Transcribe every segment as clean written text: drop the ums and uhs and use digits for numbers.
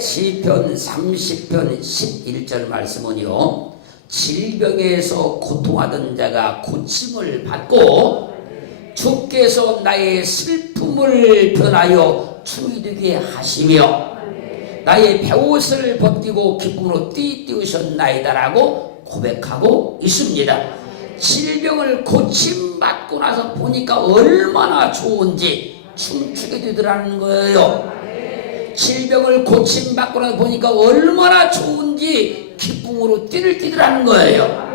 시편 30편 11절 말씀은요, 질병에서 고통하던 자가 고침을 받고 주께서 나의 슬픔을 변하여 춤이 되게 하시며 나의 베옷을 벗기고 기쁨으로 띠띠우셨나이다라고 고백하고 있습니다. 질병을 고침받고 나서 보니까 얼마나 좋은지 춤추게 되더라는 거예요. 질병을 고침받고 나서 보니까 얼마나 좋은지 기쁨으로 띠를 띠더라는 거예요.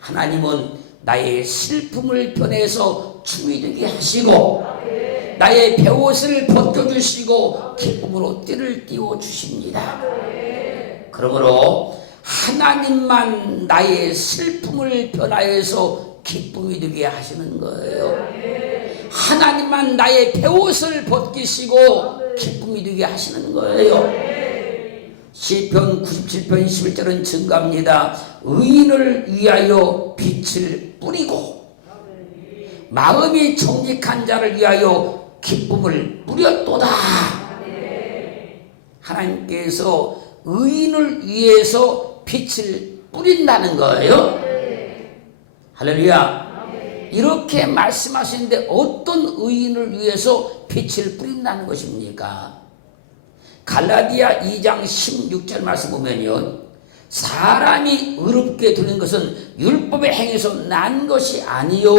하나님은 나의 슬픔을 변해서 춤이 되게 하시고 나의 베옷을 벗겨주시고 기쁨으로 띠를 띄워주십니다. 그러므로 하나님만 나의 슬픔을 변화해서 기쁨이 되게 하시는 거예요. 하나님만 나의 베옷을 벗기시고 기쁨이 되게 하시는 거예요. 시편 97편 11절은 증가합니다. 의인을 위하여 빛을 뿌리고 마음이 정직한 자를 위하여 기쁨을 뿌렸도다. 하나님께서 의인을 위해서 빛을 뿌린다는 거예요. 할렐루야. 이렇게 말씀하시는데 어떤 의인을 위해서 빛을 뿌린다는 것입니까? 갈라디아 2장 16절 말씀 보면요, 사람이 의롭게 되는 것은 율법의 행위에서 난 것이 아니요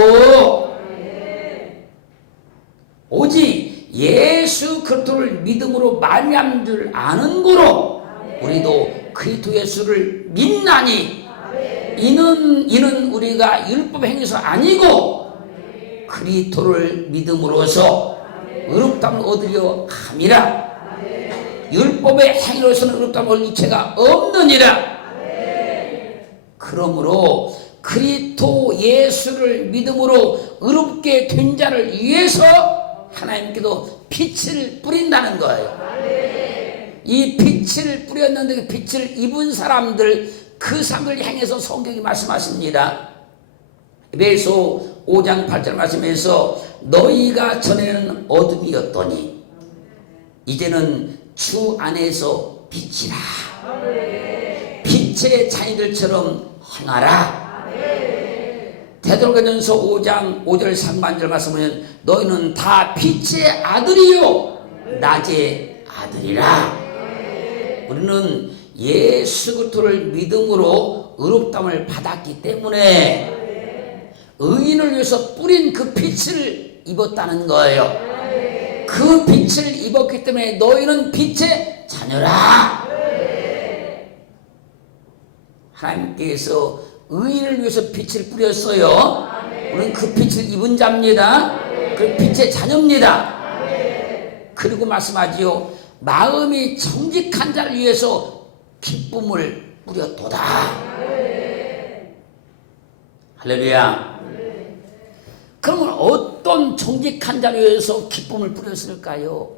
오직 예수 그리스도를 믿음으로 말미암은 줄 아는 거로 우리도 그리스도 예수를 믿나니 이는 우리가 율법 행위에서 아니고 그리스도를 믿음으로써 의롭다함을 얻으려 함이라. 율법의 행위로서는 의롭다함을 얻을 이체가 없느니라. 그러므로 그리스도 예수를 믿음으로 의롭게 된 자를 위해서 하나님께도 빛을 뿌린다는 거예요. 이 빛을 뿌렸는데 그 빛을 입은 사람들, 그 삶을 향해서 성경이 말씀하십니다. 에베소 5장 8절 말씀에서 너희가 전에는 어둠이었더니 이제는 주 안에서 빛이라. 빛의 자녀들처럼 행하라. 데살로니가전서 5장 5절 상반절 말씀은 너희는 다 빛의 아들이요 낮의 아들이라. 우리는 예수 그리스도를 믿음으로 의롭다함을 받았기 때문에 의인을 위해서 뿌린 그 빛을 입었다는 거예요. 그 빛을 입었기 때문에 너희는 빛의 자녀라. 하나님께서 의인을 위해서 빛을 뿌렸어요. 우리는 그 빛을 입은 자입니다. 그 빛의 자녀입니다. 그리고 말씀하지요. 마음이 정직한 자를 위해서 기쁨을 뿌렸도다. 할렐루야. 그러면 어떤 정직한 자를 위해서 기쁨을 뿌렸을까요?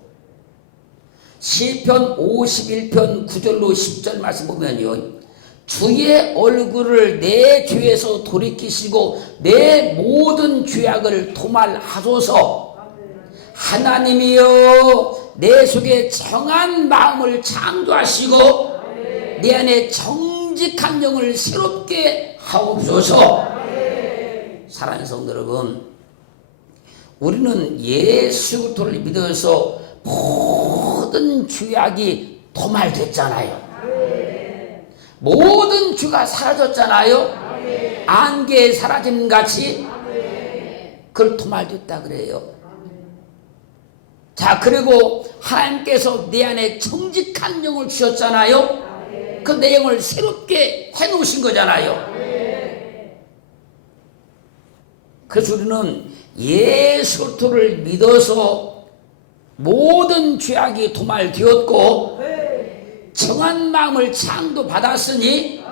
시편 51편 9절로 10절 말씀 보면요, 주의 얼굴을 내 죄에서 돌이키시고 내 모든 죄악을 도말하소서. 하나님이여 내 속에 정한 마음을 창조하시고 내 안에 정직한 영을 새롭게 하옵소서. 사랑하는 성도 여러분, 우리는 예수 그리스도를 믿어서 모든 죄악이 도말됐잖아요. 모든 죄가 사라졌잖아요. 안개 사라짐 같이 그걸 도말됐다 그래요. 자, 그리고 하나님께서 내 안에 정직한 영을 주셨잖아요. 그 내 영을 새롭게 해놓으신 거잖아요. 그래서 우리는 예수 그리스도를 믿어서 모든 죄악이 도말되었고 정한 마음을 창도 받았으니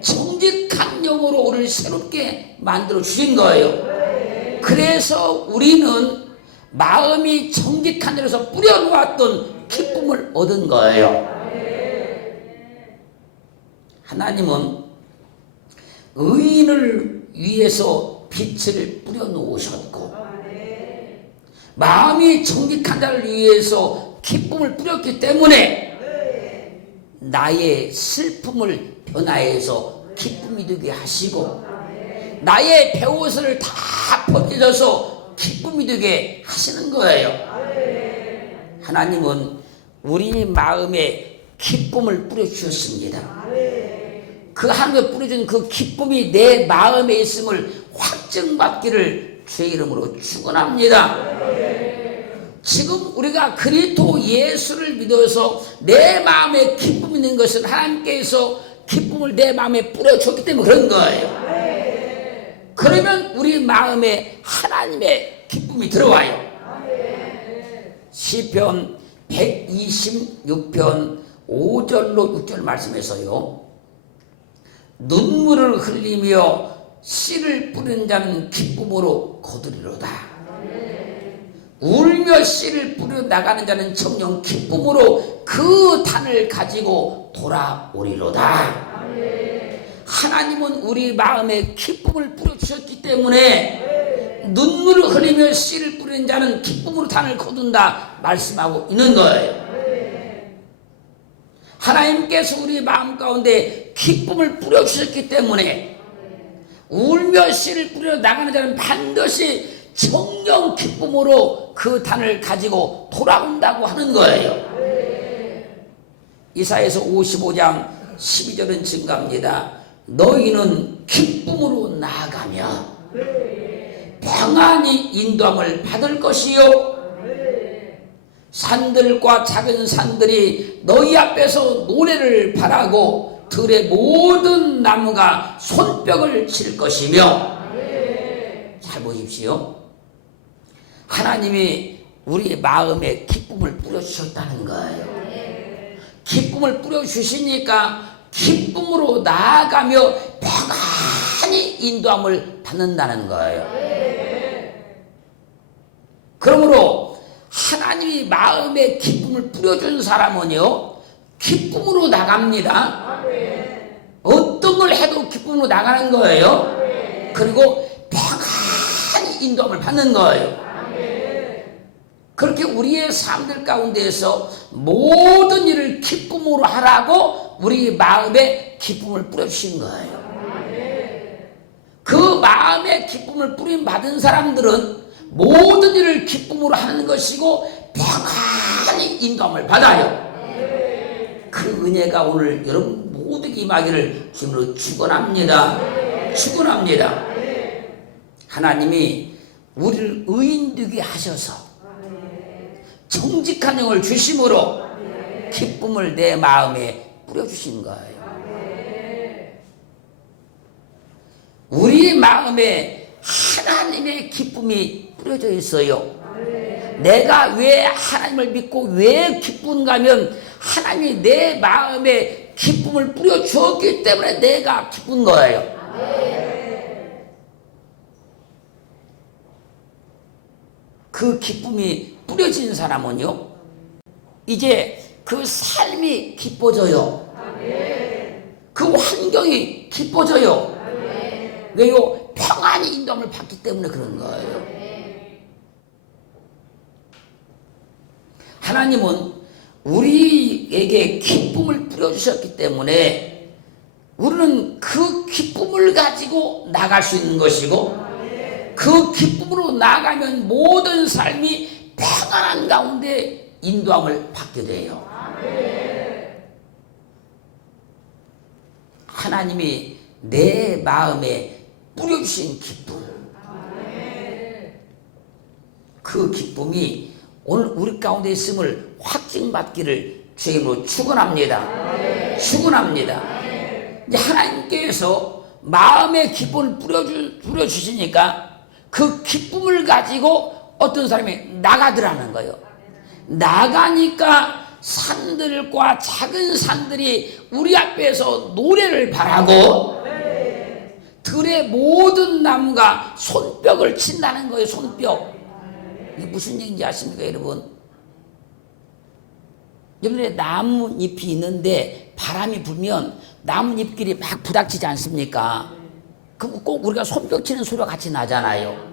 정직한 영으로 우리를 새롭게 만들어 주신 거예요. 그래서 우리는 마음이 정직한 데서 뿌려놓았던 기쁨을 얻은 거예요. 하나님은 의인을 위해서 빛을 뿌려놓으셨고 마음이 정직한 자를 위해서 기쁨을 뿌렸기 때문에 나의 슬픔을 변화해서 기쁨이 되게 하시고 나의 배옷을 다 벗겨져서 기쁨이 되게 하시는 거예요. 하나님은 우리 마음에 기쁨을 뿌려주셨습니다. 그 하나님의 뿌려준 그 기쁨이 내 마음에 있음을 확증받기를 주의 이름으로 축원합니다. 지금 우리가 그리스도 예수를 믿어서 내 마음에 기쁨이 있는 것은 하나님께서 기쁨을 내 마음에 뿌려줬기 때문에 그런 거예요. 그러면 우리 마음에 하나님의 기쁨이 들어와요. 시편 126편 5절로 6절 말씀에서요, 눈물을 흘리며 씨를 뿌리는 자는 기쁨으로 거두리로다. 울며 씨를 뿌려 나가는 자는 정녕 기쁨으로 그 단을 가지고 돌아오리로다. 하나님은 우리 마음에 기쁨을 뿌려주셨기 때문에 눈물을 흘리며 씨를 뿌리는 자는 기쁨으로 단을 거둔다 말씀하고 있는 거예요. 하나님께서 우리 마음 가운데 기쁨을 뿌려주셨기 때문에 울며 씨를 뿌려 나가는 자는 반드시 정령 기쁨으로 그 단을 가지고 돌아온다고 하는 거예요. 이사야서 55장 12절은 증가합니다. 너희는 기쁨으로 나아가며 평안히 인도함을 받을 것이요 산들과 작은 산들이 너희 앞에서 노래를 바라고 들의 모든 나무가 손뼉을 칠 것이며. 잘 보십시오. 하나님이 우리 마음에 기쁨을 뿌려주셨다는 거예요. 기쁨을 뿌려주시니까 기쁨으로 나아가며 평안히 인도함을 받는다는 거예요. 그러므로 하나님이 마음에 기쁨을 뿌려준 사람은요, 기쁨으로 나갑니다. 어떤 걸 해도 기쁨으로 나가는 거예요. 그리고 평안히 인도함을 받는 거예요. 그렇게 우리의 삶들 가운데에서 모든 일을 기쁨으로 하라고 우리 마음에 기쁨을 뿌려주신 거예요. 그 마음에 기쁨을 뿌림 받은 사람들은 모든 일을 기쁨으로 하는 것이고 평안히 인도함을 받아요. 그 은혜가 오늘 여러분 모두에게 임하기를 주님으로 축원합니다. 축원합니다. 하나님이 우리를 의인되게 하셔서 정직한 영을 주심으로 기쁨을 내 마음에 뿌려주신 거예요. 우리 마음에 하나님의 기쁨이 뿌려져 있어요. 내가 왜 하나님을 믿고 왜 기쁜가 하면 하나님이 내 마음에 기쁨을 뿌려주었기 때문에 내가 기쁜 거예요. 그 기쁨이 뿌려진 사람은요, 이제 그 삶이 기뻐져요. 그 환경이 기뻐져요. 왜요? 평안히 인도함을 받기 때문에 그런 거예요. 하나님은 우리에게 기쁨을 뿌려주셨기 때문에 우리는 그 기쁨을 가지고 나갈 수 있는 것이고, 그 기쁨으로 나가면 모든 삶이 평안한 가운데 인도함을 받게 돼요. 하나님이 내 마음에 뿌려주신 기쁨, 그 기쁨이 오늘 우리 가운데 있음을 확증받기를 주님으로 축원합니다. 축원합니다. 이제 하나님께서 마음의 기쁨을 뿌려주시니까 그 기쁨을 가지고 어떤 사람이 나가더라는 거예요. 나가니까 산들과 작은 산들이 우리 앞에서 노래를 바라고 들의 모든 나무가 손뼉을 친다는 거예요. 손뼉. 이게 무슨 얘기인지 아십니까, 여러분? 여러분의 나뭇잎이 있는데 바람이 불면 나뭇잎끼리 막 부닥치지 않습니까? 그럼 꼭 우리가 손뼉 치는 소리가 같이 나잖아요.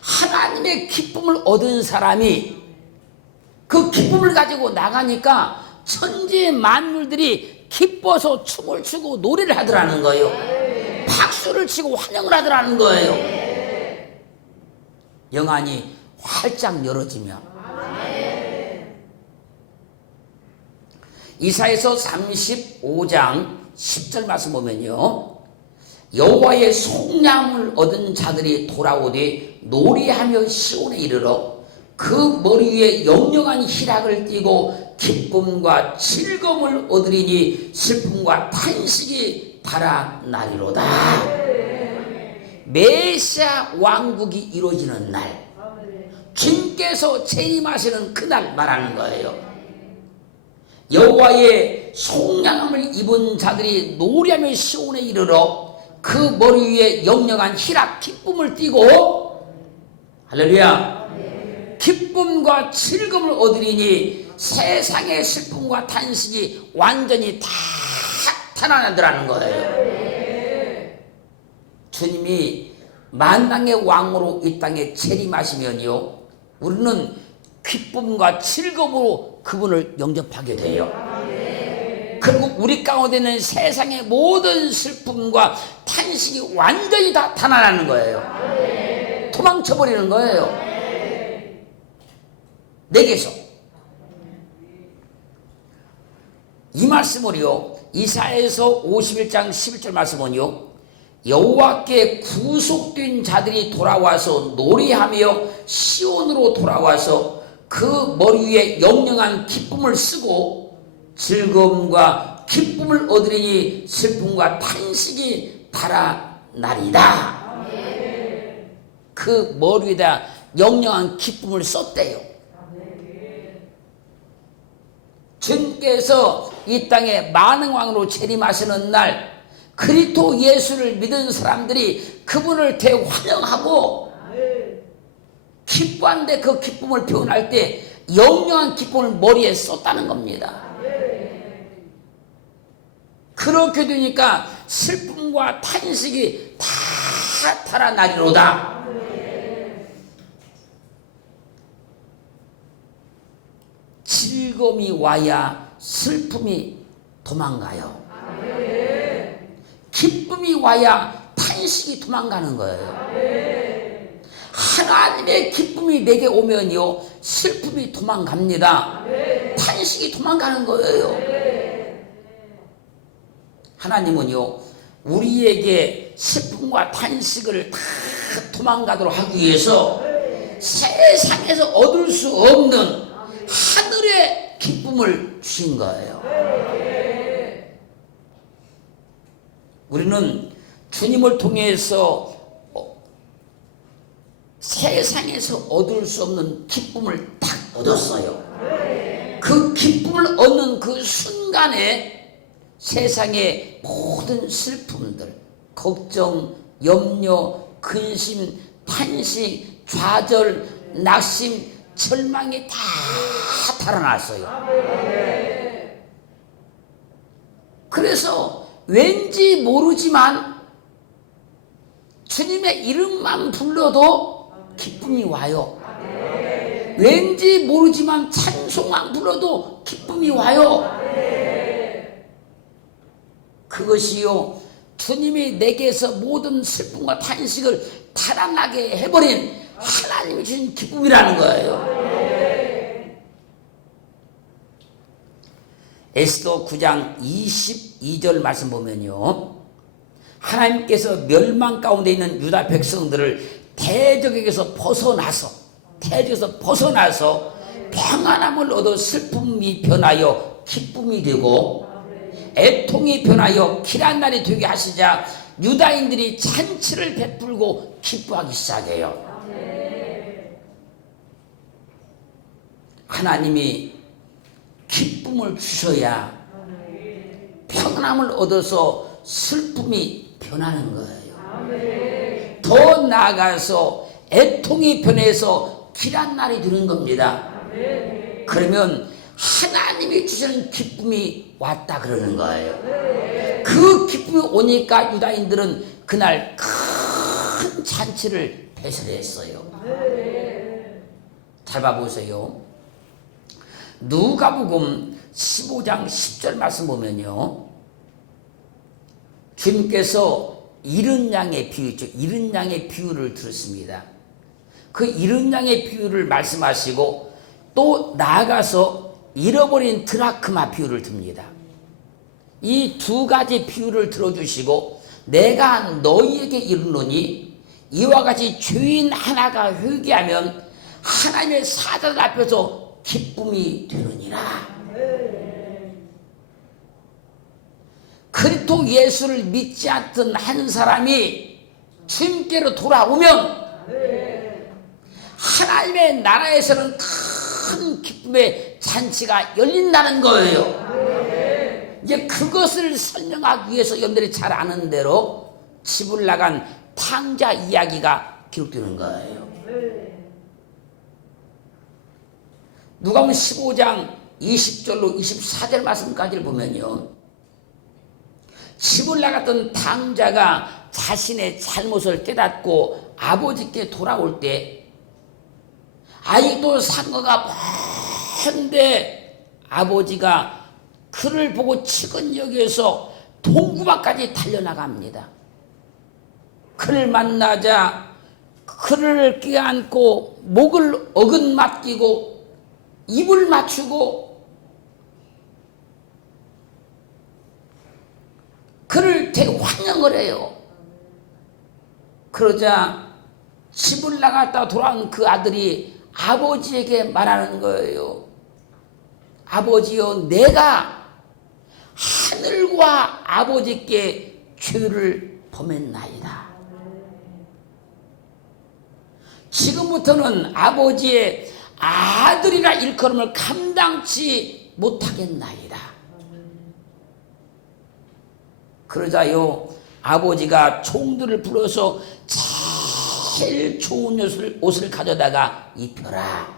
하나님의 기쁨을 얻은 사람이 그 기쁨을 가지고 나가니까 천지 만물들이 기뻐서 춤을 추고 노래를 하더라는 거예요. 박수를 치고 환영을 하더라는 거예요. 영안이 활짝 열어지면. 이사야서 35장 10절 말씀 보면요, 여호와의 속량을 얻은 자들이 돌아오되 노래하며 시온에 이르러 그 머리 위에 영영한 희락을 띠고 기쁨과 즐거움을 얻으리니 슬픔과 탄식이 달아나리로다. 메시아 왕국이 이루어지는 날, 주님께서 재림하시는 그날 말하는 거예요. 여호와의 속량함을 입은 자들이 노래하며 시온에 이르러 그 머리 위에 영영한 희락 기쁨을 띠고, 할렐루야, 기쁨과 즐거움을 얻으리니 세상의 슬픔과 탄식이 완전히 다 달아나더라는 거예요. 주님이 만왕의 왕으로 이 땅에 재림하시면요, 우리는 기쁨과 즐거움으로 그분을 영접하게 돼요. 그리고 우리 가운데 있는 세상의 모든 슬픔과 탄식이 완전히 다 달아나는 거예요. 도망쳐버리는 거예요. 내게서. 이 말씀을요, 이사야서 51장 11절 말씀은요, 여호와께 구속된 자들이 돌아와서 노래하며 시온으로 돌아와서 그 머리 위에 영영한 기쁨을 쓰고 즐거움과 기쁨을 얻으리니 슬픔과 탄식이 달아나리다. 그 머리 위에다 영영한 기쁨을 썼대요. 주님께서 이 땅에 만왕왕으로 재림하시는 날, 그리스도 예수를 믿은 사람들이 그분을 대환영하고 기뻐하는데, 그 기쁨을 표현할 때 영영한 기쁨을 머리에 썼다는 겁니다. 그렇게 되니까 슬픔과 탄식이 다 달아나리로다. 즐거움이 와야 슬픔이 도망가요. 기쁨이 와야 탄식이 도망가는 거예요. 하나님의 기쁨이 내게 오면요, 슬픔이 도망갑니다. 탄식이 도망가는 거예요. 하나님은요, 우리에게 슬픔과 탄식을 다 도망가도록 하기 위해서 세상에서 얻을 수 없는 하늘의 기쁨을 주신 거예요. 우리는 주님을 통해서 세상에서 얻을 수 없는 기쁨을 딱 얻었어요. 그 기쁨을 얻는 그 순간에 세상의 모든 슬픔들, 걱정, 염려, 근심, 탄식, 좌절, 낙심, 절망이 다 달아났어요. 그래서 왠지 모르지만 주님의 이름만 불러도 기쁨이 와요. 왠지 모르지만 찬송만 불러도 기쁨이 와요. 그것이요, 주님이 내게서 모든 슬픔과 탄식을 달아나게 해버린 하나님이 주신 기쁨이라는 거예요. 에스더 9장 22절 말씀 보면요, 하나님께서 멸망 가운데 있는 유다 백성들을 대적에게서 벗어나서 평안함을 얻어 슬픔이 변하여 기쁨이 되고 애통이 변하여 길한 날이 되게 하시자 유다인들이 잔치를 베풀고 기뻐하기 시작해요. 하나님이 기쁨을 주셔야 평안함을 얻어서 슬픔이 변하는 거예요. 더 나아가서 애통이 변해서 길한 날이 되는 겁니다. 그러면 하나님이 주시는 기쁨이 왔다 그러는 거예요. 그 기쁨이 오니까 유다인들은 그날 큰 잔치를 배설했어요. 잘 봐보세요. 누가복음 15장 10절 말씀 보면요, 주님께서 잃은 양의 비유죠. 잃은 양의 비유를 들었습니다. 그 잃은 양의 비유를 말씀하시고 또 나아가서 잃어버린 드라크마 비유를 듭니다. 이 두 가지 비유를 들어주시고 내가 너희에게 이르노니 이와 같이 죄인 하나가 회개하면 하나님의 사자들 앞에서 기쁨이 되느니라. 그리스도 예수를 믿지 않던 한 사람이 주님께로 돌아오면 하나님의 나라에서는 큰 기쁨의 잔치가 열린다는 거예요. 이제 그것을 설명하기 위해서 여러분들이 잘 아는 대로 집을 나간 탕자 이야기가 기록되는 거예요. 누가복음 15장 20절로 24절 말씀까지를 보면요, 집을 나갔던 탕자가 자신의 잘못을 깨닫고 아버지께 돌아올 때 아직도 상어가 먼데 아버지가 그를 보고 치근여겨서 동구박까지 달려나갑니다. 그를 만나자 그를 껴안고 목을 어긋 맡기고 입을 맞추고 그를 대환영을 해요. 그러자 집을 나갔다 돌아온 그 아들이 아버지에게 말하는 거예요. 아버지여, 내가 하늘과 아버지께 죄를 범했나이다. 지금부터는 아버지의 아들이라 일컬음을 감당치 못하겠나이다. 그러자요, 아버지가 종들을 불러서 제일 좋은 옷을 가져다가 입혀라.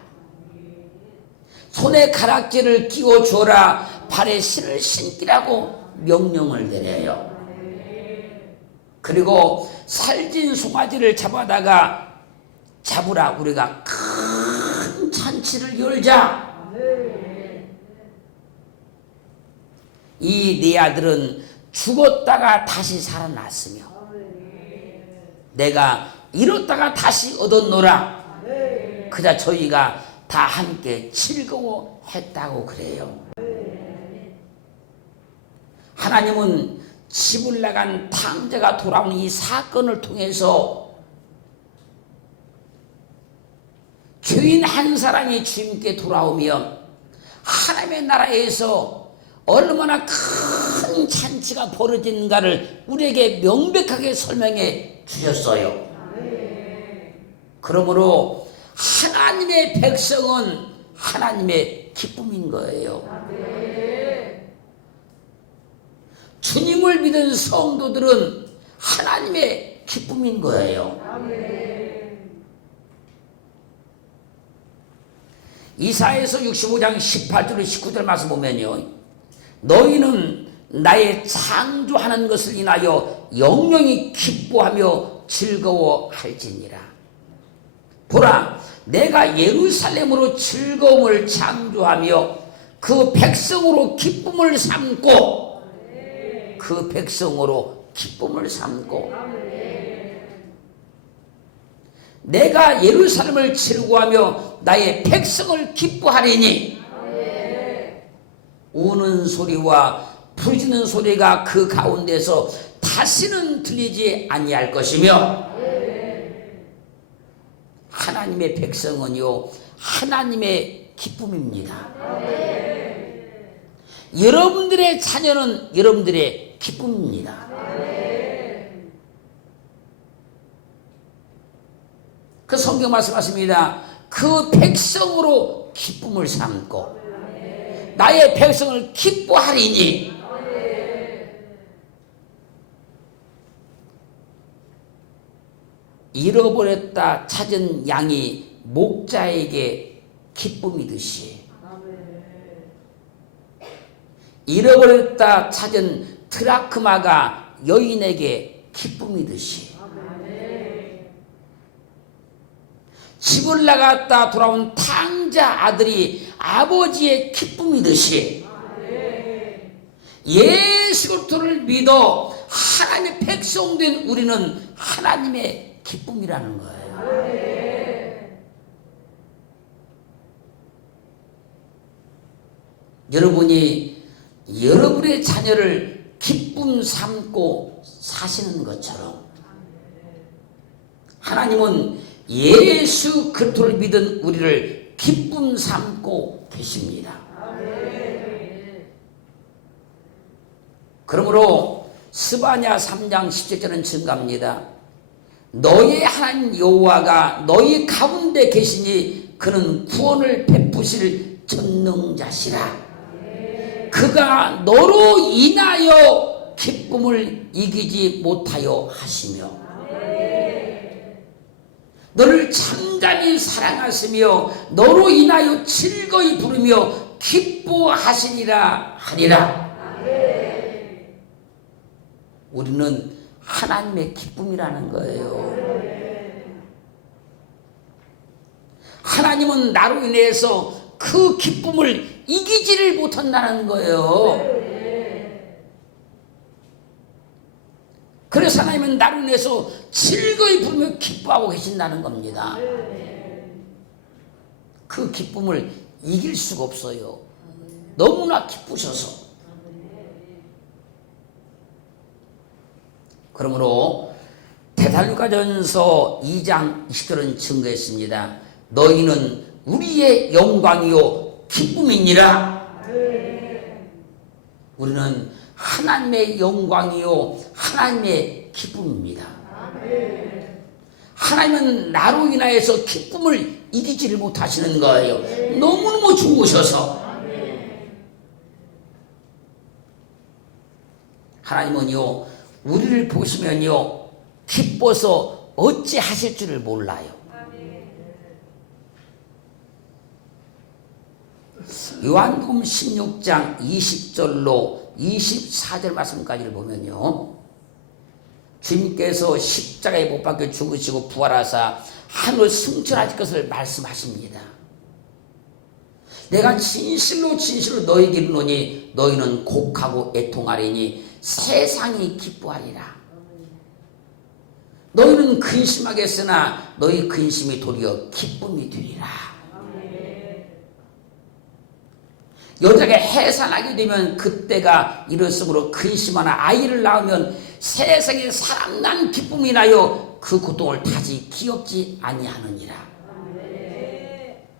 손에 가락지를 끼워 주어라. 발에 신을 신기라고 명령을 내려요. 그리고 살진 송아지를 잡으라. 우리가 큰 잔치를 열자. 이 네 아들은 죽었다가 다시 살아났으며 내가 잃었다가 다시 얻었노라. 그자 저희가 다 함께 즐거워했다고 그래요. 하나님은 집을 나간 탕자가 돌아오는 이 사건을 통해서 죄인 한 사람이 주님께 돌아오면 하나님의 나라에서 얼마나 큰 잔치가 벌어지는가를 우리에게 명백하게 설명해 주셨어요. 그러므로 하나님의 백성은 하나님의 기쁨인 거예요. 주님을 믿은 성도들은 하나님의 기쁨인 거예요. 이사야서 65장 18절 19절 말씀 보면요, 너희는 나의 창조하는 것을 인하여 영영이 기뻐하며 즐거워할지니라. 보라, 내가 예루살렘으로 즐거움을 창조하며 그 백성으로 기쁨을 삼고 그 백성으로 기쁨을 삼고 내가 예루살렘을 즐거워하며 나의 백성을 기뻐하리니 우는 소리와 부르짖는 소리가 그 가운데서 다시는 들리지 아니할 것이며 하나님의 백성은요 하나님의 기쁨입니다. 여러분들의 자녀는 여러분들의 기쁨입니다. 그 성경 말씀하십니다. 그 백성으로 기쁨을 삼고 나의 백성을 기뻐하리니 잃어버렸다 찾은 양이 목자에게 기쁨이듯이 잃어버렸다 찾은 드라크마가 여인에게 기쁨이듯이 집을 나갔다 돌아온 탕자 아들이 아버지의 기쁨이듯이 예수 그리스도를 믿어 하나님의 백성된 우리는 하나님의 기쁨이라는 거예요. 여러분이 여러분의 자녀를 기쁨 삼고 사시는 것처럼 하나님은 예수 그리스도를 믿은 우리를 기쁨 삼고 계십니다. 그러므로 스바냐 3장 17절은 증가합니다. 너희 하나님 여호와가 너희 가운데 계시니 그는 구원을 베푸실 전능자시라. 그가 너로 인하여 기쁨을 이기지 못하여 하시며 너를 참담히 사랑하시며 너로 인하여 즐거이 부르며 기뻐하시니라 하니라. 우리는 하나님의 기쁨이라는 거예요. 하나님은 나로 인해서 그 기쁨을 이기지를 못한다는 거예요. 그래서 하나님은 나로 인해서 즐거이 부르며 기뻐하고 계신다는 겁니다. 그 기쁨을 이길 수가 없어요. 너무나 기쁘셔서. 그러므로 데살로니가전서 2장 20절은 증거했습니다. 너희는 우리의 영광이요 기쁨이니라. 우리는 하나님의 영광이요 하나님의 기쁨입니다. 하나님은 나로 인하여서 기쁨을 이기지를 못하시는 거예요. 너무너무 좋으셔서. 하나님은요 우리를 보시면요 기뻐서 어찌 하실 줄을 몰라요. 요한복음 16장 20절로 24절 말씀까지를 보면요 주님께서 십자가에 못 박혀 죽으시고 부활하사 하늘 승천하실 것을 말씀하십니다. 내가 진실로 진실로 너희에게 이르노니 너희는 곡하고 애통하리니 세상이 기뻐하리라. 너희는 근심하겠으나 너희 근심이 도리어 기쁨이 되리라. 여자가 해산하게 되면 그때가 이럴수록 근심하나 아이를 낳으면 세상에 사랑난 기쁨이 나여 그 고통을 다시 기억지 아니하느니라.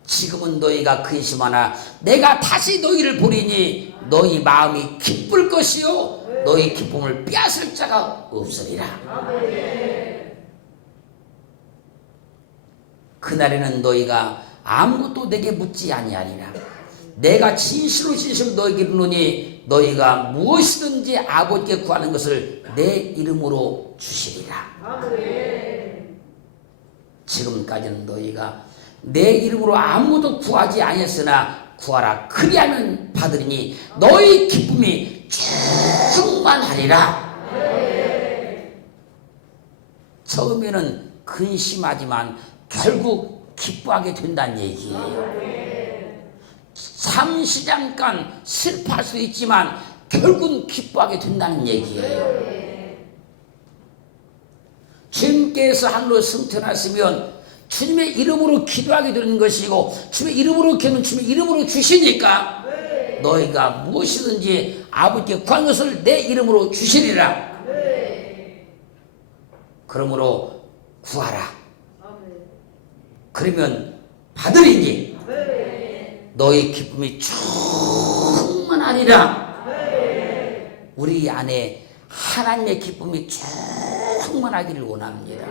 지금은 너희가 근심하나 내가 다시 너희를 보리니 너희 마음이 기쁠 것이요 너희 기쁨을 빼앗을 자가 없으리라. 그날에는 너희가 아무것도 내게 묻지 아니하리라. 내가 진실로 진실로 너희에게 이르노니 너희가 무엇이든지 아버지께 구하는 것을 내 이름으로 주시리라. 지금까지는 너희가 내 이름으로 아무도 구하지 아니했으나 구하라 그리하면 받으리니 너희 기쁨이 충만하리라. 처음에는 근심하지만 결국 기뻐하게 된다는 얘기예요. 잠시 잠깐 슬퍼할 수 있지만 결국은 기뻐하게 된다는 얘기예요. 주님께서 하늘로 승천하시면 주님의 이름으로 기도하게 되는 것이고 주님의 이름으로 기도하면 주님의 이름으로 주시니까 너희가 무엇이든지 아버지께 구한 것을 내 이름으로 주시리라. 그러므로 구하라. 그러면 받으리니 너희 기쁨이 충만하리라. 우리 안에 하나님의 기쁨이 충만하기를 원합니다.